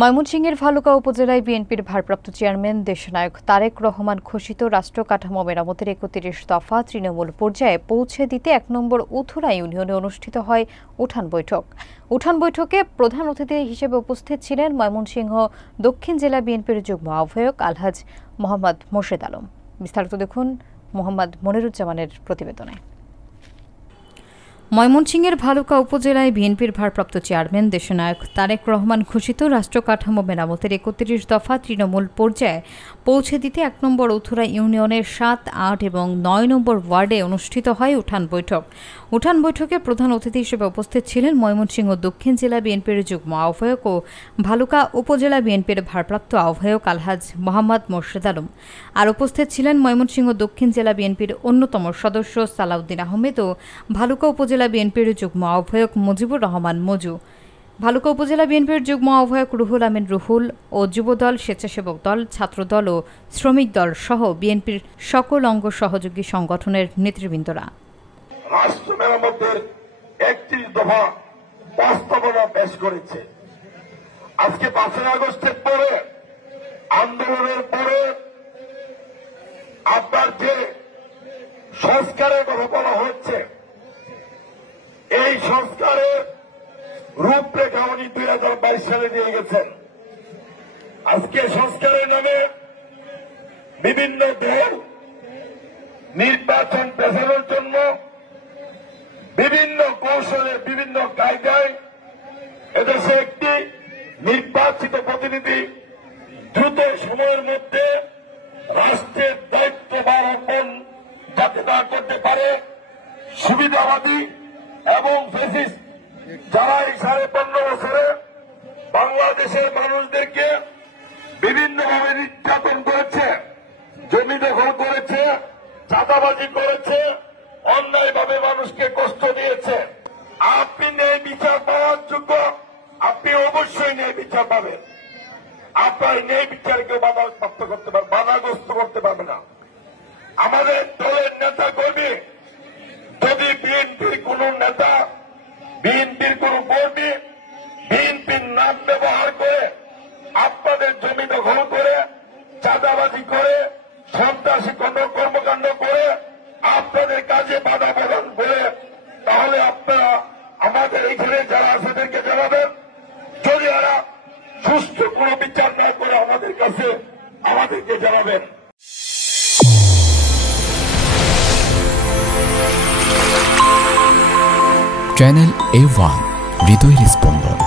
ময়মনসিংহের ভালুকা উপজেলায় বিএনপির ভারপ্রাপ্ত চেয়ারম্যান দেশনায়ক তারেক রহমান ঘোষিত রাষ্ট্র কাঠামো মেরামতের ৩১ দফা তৃণমূল পর্যায়ে পৌঁছে দিতে ১ নম্বর উথুরা ইউনিয়নে অনুষ্ঠিত হয় উঠান বৈঠক। উঠান বৈঠকে প্রধান অতিথি হিসেবে উপস্থিত ছিলেন ময়মনসিংহ দক্ষিণ জেলা বিএনপির যুগ্ম আহ্বায়ক আলহাজ মোহাম্মদ মোর্শেদ আলম। বিস্তারিত দেখুন মোহাম্মদ মনিরুজ্জামানের প্রতিবেদনে। ময়মনসিংহের ভালুকা উপজেলায় বিএনপির ভারপ্রাপ্ত চেয়ারম্যান দেশনায়ক তারেক রহমান ঘোষিত রাষ্ট্র কাঠামো মেরামতের ৩১ দফা তৃণমূল পর্যায়ে পৌঁছে দিতে ১ নম্বর উথুরা ইউনিয়নের ৭, ৮ এবং ৯ নম্বর ওয়ার্ডে অনুষ্ঠিত হয় উঠান বৈঠক। উঠান বৈঠকে প্রধান অতিথি হিসেবে উপস্থিত ছিলেন ময়মনসিংহ দক্ষিণ জেলা বিএনপির যুগ্ম আহ্বায়ক ও ভালুকা উপজেলা বিএনপির ভারপ্রাপ্ত আহ্বায়ক আলহাজ মোহাম্মদ মোর্শেদ আলম। আর উপস্থিত ছিলেন ময়মনসিংহ দক্ষিণ জেলা বিএনপির অন্যতম সদস্য সালাউদ্দিন আহমেদ ও ভালুকা উপজেলা বিএনপির যুগ্ম আহ্বায়ক মুজিবুর রহমান মজু। ভালুকা উপজেলা বিএনপির যুগ্ম আহ্বায়ক রুহুল আমিন রুহুল ও যুবদল, স্বেচ্ছাসেবক দল, ছাত্রদল ও শ্রমিক দল সহ বিএনপির সকল অঙ্গ সহযোগী সংগঠনের নেতৃবৃন্দরা রাষ্ট্র মেরামতের ৩১ দফা বাস্তবতা পেশ করেছে। আজকে ৫ই আগস্টের পরে, আন্দোলনের পরে আপনার যে সংস্কারের কথা বলা হচ্ছে, এই সংস্কারের রূপরেখা উনি ২০২২ সালে দিয়ে গেছেন। আজকে সংস্কারের নামে বিভিন্ন দল নির্বাচন পেছানোর জন্য বিভিন্ন কৌশলে, বিভিন্ন কায়দায় এদেশে একটি নির্বাচিত প্রতিনিধি দ্রুত সময়ের মধ্যে রাষ্ট্রের দায়িত্ব পালন যাতে না করতে পারে, সুবিধাবাদী এবং ফ্যাসিস্ট যারা এই ১৫.৫ বছরে বাংলাদেশের মানুষদেরকে বিভিন্নভাবে নির্যাতন করেছে, জমি দখল করেছে, চাঁদাবাজি করেছে, অন্যায়ভাবে মানুষকে কষ্ট দিয়েছে। আপনি ন্যায় বিচার পাওয়ার যোগ্য, আপনি অবশ্যই ন্যায় বিচার পাবেন। আপনার ন্যায় বিচারকে বাধাগ্রস্ত করতে পারবে না। আমাদের দলের নেতা কর্মী, যদি বিএনপির কোন নেতা, বিএনপির কোন কর্মী বিএনপির নাম ব্যবহার করে আপনাদের জমি দখল করে, চাঁদাবাজি করে, সন্ত্রাসী কর্মকাণ্ড করে আপনাদের কাজে বাধা প্রদান করে, তাহলে আপনারা আমাদের এখানে যারা আছে তাদেরকে জানাবেন। যদি এরা সুষ্ঠু কোন বিচার না করে আমাদের কাছে আমাদেরকে জানাবেন। চ্যানেল A1 হৃদয়ের স্পন্দন।